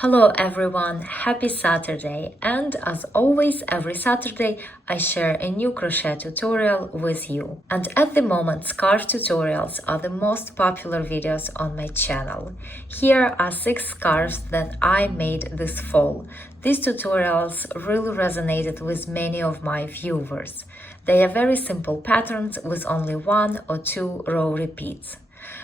Hello everyone, happy Saturday, and as always every Saturday I share a new crochet tutorial with you. And at the moment scarf tutorials are the most popular videos on my channel. Here are 6 scarves that I made this fall. These tutorials really resonated with many of my viewers. They are very simple patterns with only 1 or 2 row repeats.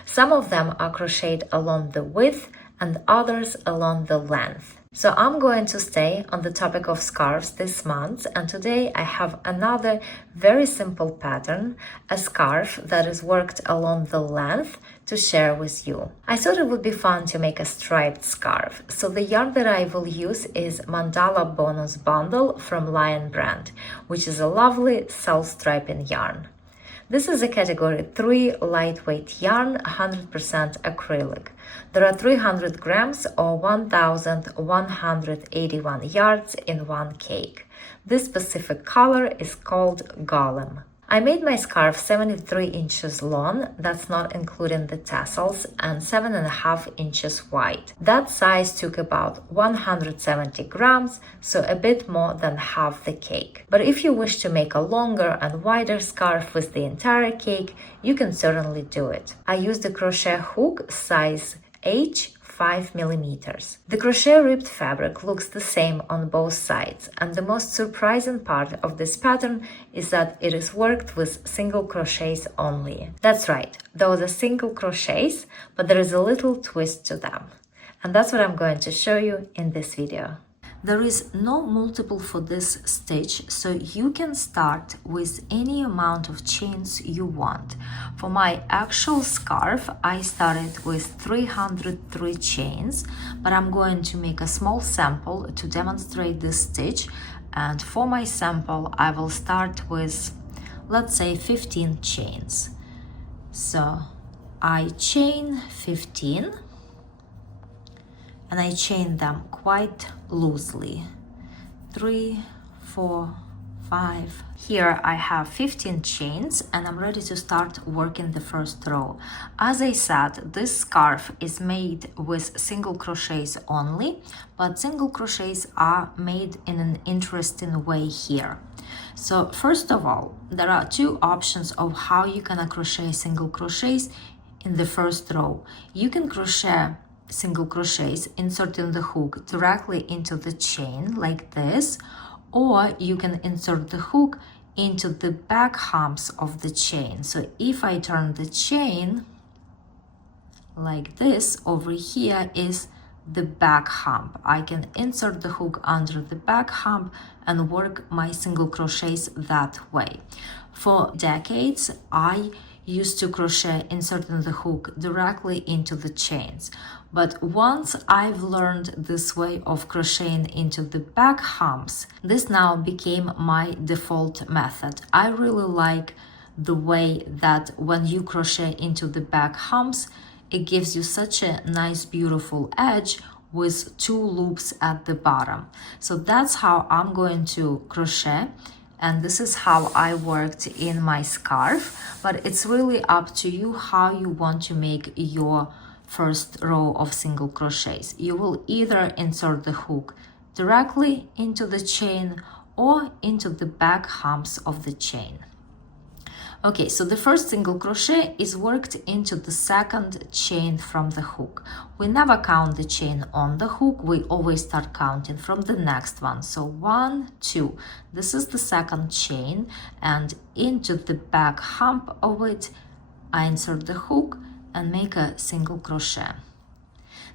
Some of them are crocheted along the width and others along the length. So I'm going to stay on the topic of scarves this month, and today I have another very simple pattern, a scarf that is worked along the length, to share with you. I thought it would be fun to make a striped scarf, so the yarn that I will use is Mandala Bonus Bundle from Lion brand, which is a lovely self-striping yarn. This is a category 3 lightweight yarn, 100% acrylic. There are 300 grams or 1,181 yards in one cake. This specific color is called Golem. I made my scarf 73 inches long, that's not including the tassels, and 7.5 inches wide. That size took about 170 grams, so a bit more than half the cake. But if you wish to make a longer and wider scarf with the entire cake, you can certainly do it. I used a crochet hook size H, 5 millimeters. The crochet ribbed fabric looks the same on both sides, and the most surprising part of this pattern is that it is worked with single crochets only. That's right, those are single crochets, but there is a little twist to them. And that's what I'm going to show you in this video. There is no multiple for this stitch, so you can start with any amount of chains you want. For my actual scarf, I started with 303 chains, but I'm going to make a small sample to demonstrate this stitch. And for my sample, I will start with, let's say, 15 chains. So I chain 15. And I chain them quite loosely. 3, 4, 5. Here I have 15 chains and I'm ready to start working the first row. As I said, this scarf is made with single crochets only, but single crochets are made in an interesting way here. So first of all, there are 2 options of how you can crochet single crochets in the first row. You can crochet single crochets inserting the hook directly into the chain like this, or you can insert the hook into the back humps of the chain. So if I turn the chain like this, over here is the back hump. I can insert the hook under the back hump and work my single crochets that way. For decades, I used to crochet inserting the hook directly into the chains. But once I've learned this way of crocheting into the back humps, this now became my default method. I really like the way that when you crochet into the back humps, it gives you such a nice, beautiful edge with 2 loops at the bottom. So that's how I'm going to crochet. And this is how I worked in my scarf, but it's really up to you how you want to make your first row of single crochets. You will either insert the hook directly into the chain or into the back humps of the chain. Okay, so the first single crochet is worked into the second chain from the hook. We never count the chain on the hook, we always start counting from the next one. So 1, 2, this is the second chain, and into the back hump of it, I insert the hook and make a single crochet.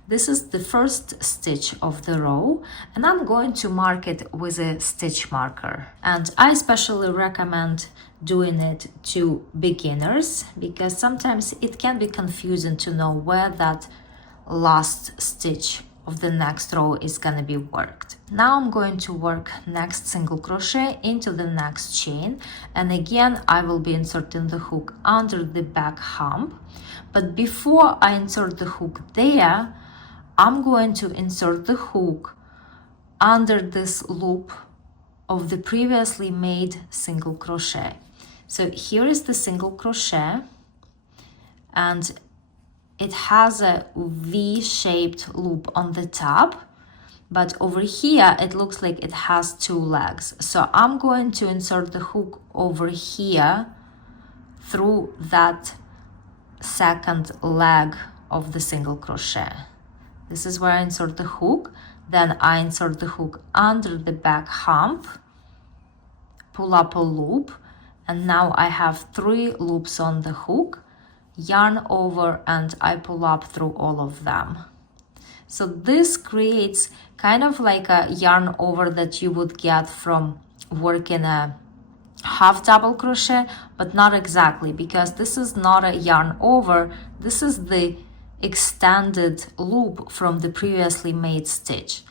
This is the first stitch of the row, and I'm going to mark it with a stitch marker. And I especially recommend doing it to beginners because sometimes it can be confusing to know where that last stitch of the next row is going to be worked. Now I'm going to work next single crochet into the next chain, and again I will be inserting the hook under the back hump. But before I insert the hook there, I'm going to insert the hook under this loop of the previously made single crochet. So here is the single crochet, and it has a V-shaped loop on the top, but over here it looks like it has 2 legs. So I'm going to insert the hook over here through that second leg of the single crochet. This is where I insert the hook. Then I insert the hook under the back hump, pull up a loop, and now I have 3 loops on the hook, yarn over, and I pull up through all of them. So this creates kind of like a yarn over that you would get from working a half double crochet, but not exactly, because this is not a yarn over, this is the extended loop from the previously made stitch.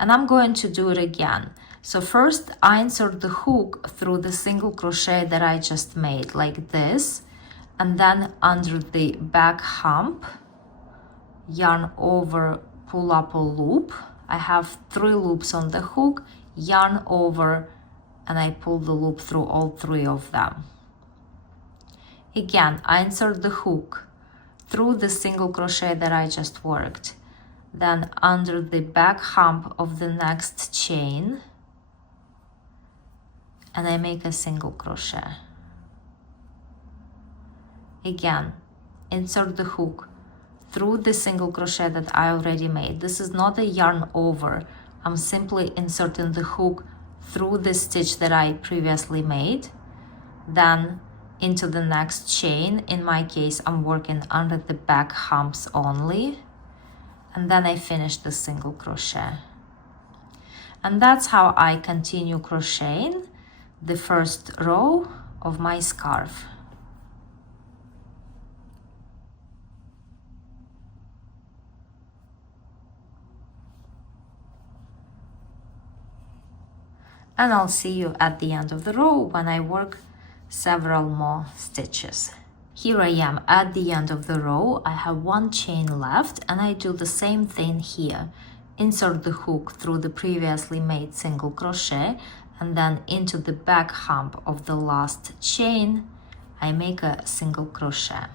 And I'm going to do it again. So first I insert the hook through the single crochet that I just made, like this, and then under the back hump, yarn over, pull up a loop. I have 3 loops on the hook, yarn over, and I pull the loop through all 3 of them. Again, I insert the hook through the single crochet that I just worked, then under the back hump of the next chain, and I make a single crochet. Again, insert the hook through the single crochet that I already made. This is not a yarn over. I'm simply inserting the hook through the stitch that I previously made, then into the next chain. In my case, I'm working under the back humps only, and then I finish the single crochet. And that's how I continue crocheting the first row of my scarf. And I'll see you at the end of the row when I work several more stitches. Here I am at the end of the row. I have 1 chain left, and I do the same thing here. Insert the hook through the previously made single crochet, and then into the back hump of the last chain, I make a single crochet.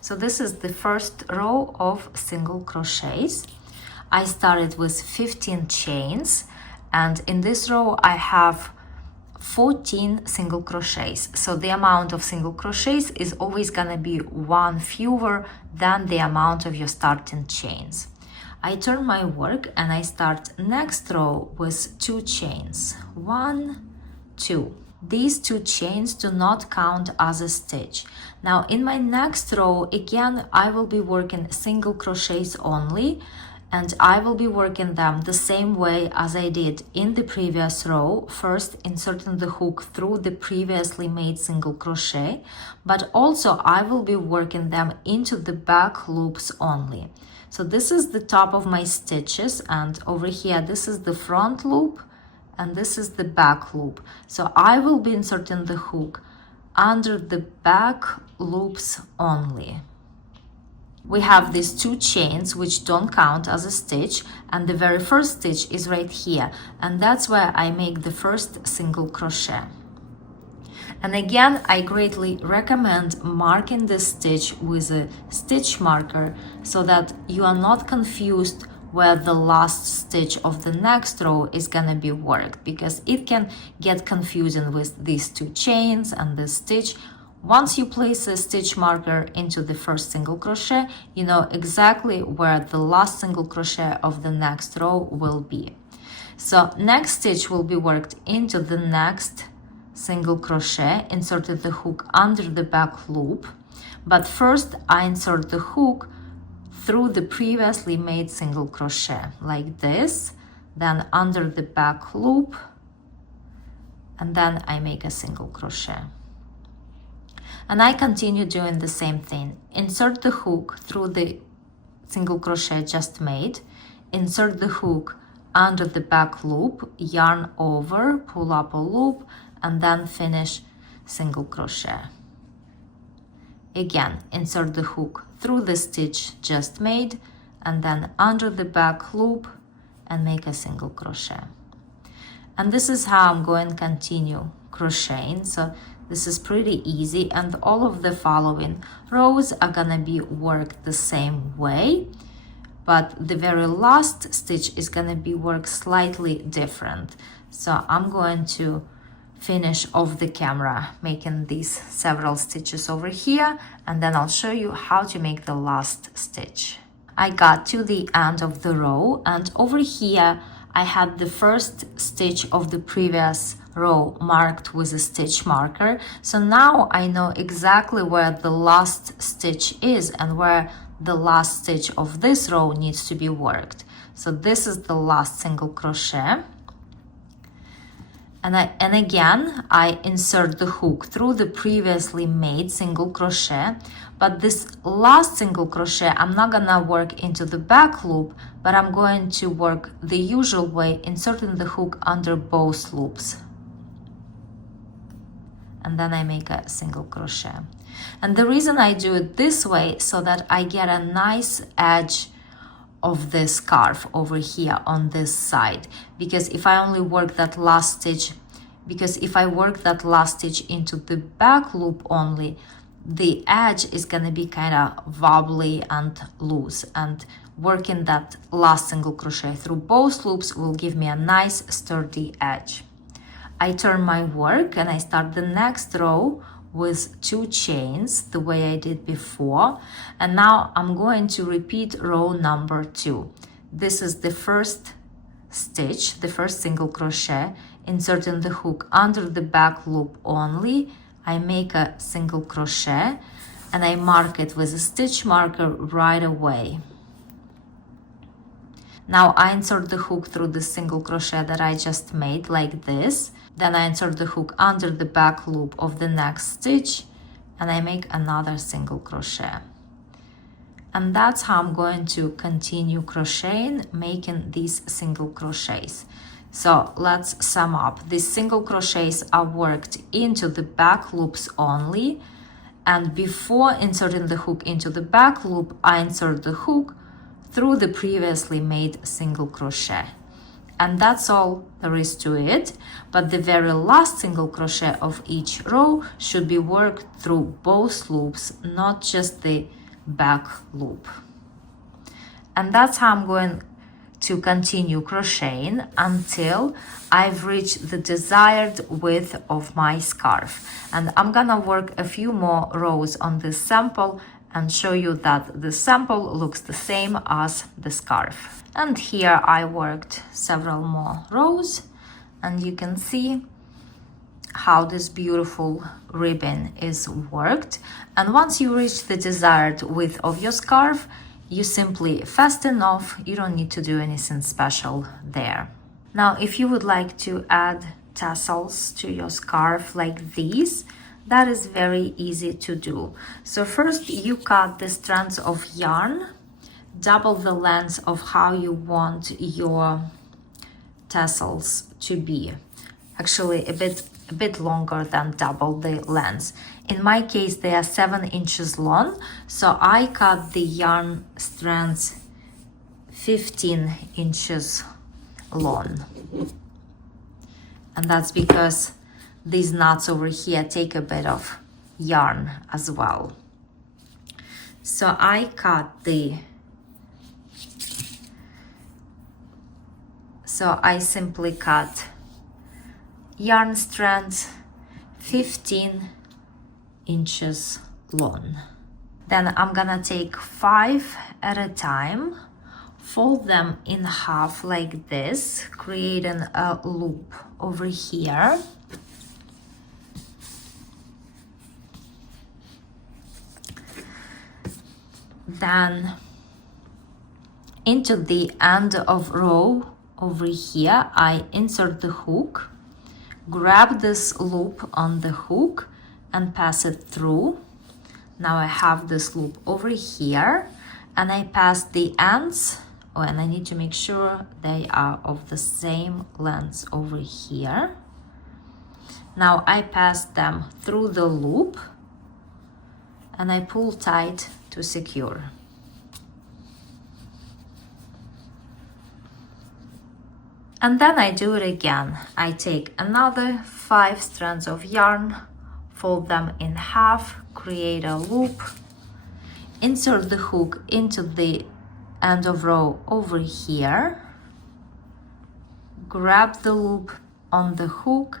So this is the first row of single crochets. I started with 15 chains, and in this row I have 14 single crochets. So the amount of single crochets is always gonna be 1 fewer than the amount of your starting chains. I turn my work and I start next row with 2 chains. 1, 2. These 2 chains do not count as a stitch. Now in my next row, again, I will be working single crochets only, and I will be working them the same way as I did in the previous row, first inserting the hook through the previously made single crochet, but also I will be working them into the back loops only. So this is the top of my stitches, and over here this is the front loop and this is the back loop. So I will be inserting the hook under the back loops only. We have these 2 chains which don't count as a stitch, and the very first stitch is right here, and that's where I make the first single crochet. And again, I greatly recommend marking this stitch with a stitch marker so that you are not confused where the last stitch of the next row is gonna be worked, because it can get confusing with these 2 chains and this stitch. Once you place a stitch marker into the first single crochet, you know exactly where the last single crochet of the next row will be. So next stitch will be worked into the next single crochet, inserted the hook under the back loop, but first I insert the hook through the previously made single crochet like this, then under the back loop, and then I make a single crochet. And I continue doing the same thing. Insert the hook through the single crochet just made, insert the hook under the back loop, yarn over, pull up a loop, and then finish single crochet. Again, insert the hook through the stitch just made, and then under the back loop and make a single crochet. And this is how I'm going to continue crocheting. So this is pretty easy, and all of the following rows are gonna be worked the same way. but the very last stitch is going to be worked slightly different. So I'm going to finish off the camera making these several stitches over here, and then I'll show you how to make the last stitch. I got to the end of the row, and over here I had the first stitch of the previous row marked with a stitch marker. So now I know exactly where the last stitch is and where the last stitch of this row needs to be worked. So this is the last single crochet. And again, I insert the hook through the previously made single crochet, but this last single crochet, I'm not gonna work into the back loop, but I'm going to work the usual way, inserting the hook under both loops. And then I make a single crochet. And the reason I do it this way, so that I get a nice edge of the scarf over here on this side, because if I only work that last stitch, into the back loop only, the edge is going to be kind of wobbly and loose, and working that last single crochet through both loops will give me a nice sturdy edge. I turn my work and I start the next row with 2 chains the way I did before, and now I'm going to repeat row number 2. This is the first stitch, the first single crochet, inserting the hook under the back loop only. I make a single crochet and I mark it with a stitch marker right away. Now I insert the hook through the single crochet that I just made like this. Then I insert the hook under the back loop of the next stitch and I make another single crochet. And that's how I'm going to continue crocheting, making these single crochets. So let's sum up. These single crochets are worked into the back loops only, and before inserting the hook into the back loop, I insert the hook through the previously made single crochet. And that's all there is to it, but the very last single crochet of each row should be worked through both loops, not just the back loop. And that's how I'm going to continue crocheting until I've reached the desired width of my scarf. And I'm gonna work a few more rows on this sample and show you that the sample looks the same as the scarf. And here I worked several more rows, and you can see how this beautiful ribbon is worked. And once you reach the desired width of your scarf, you simply fasten off. You don't need to do anything special there. Now, if you would like to add tassels to your scarf like these, that is very easy to do. So first you cut the strands of yarn, double the length of how you want your tassels to be. Actually a bit longer than double the length. In my case they are 7 inches long, so I cut the yarn strands 15 inches long. And that's because these knots over here take a bit of yarn as well. So I simply cut yarn strands 15 inches long. Then I'm gonna take 5 at a time, fold them in half like this, creating a loop over here. Then into the end of row over here, I insert the hook, grab this loop on the hook and pass it through. Now I have this loop over here and I pass the ends, and I need to make sure they are of the same length over here. Now I pass them through the loop and I pull tight to secure. And then I do it again. I take another 5 strands of yarn, fold them in half, create a loop, insert the hook into the end of row over here, grab the loop on the hook,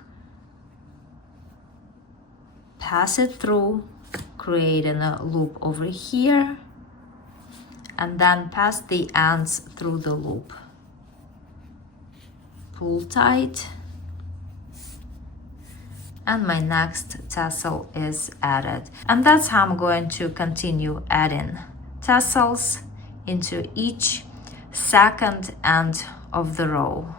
pass it through, creating a loop over here, and then pass the ends through the loop. Pull tight, and my next tassel is added. And that's how I'm going to continue adding tassels into each second end of the row.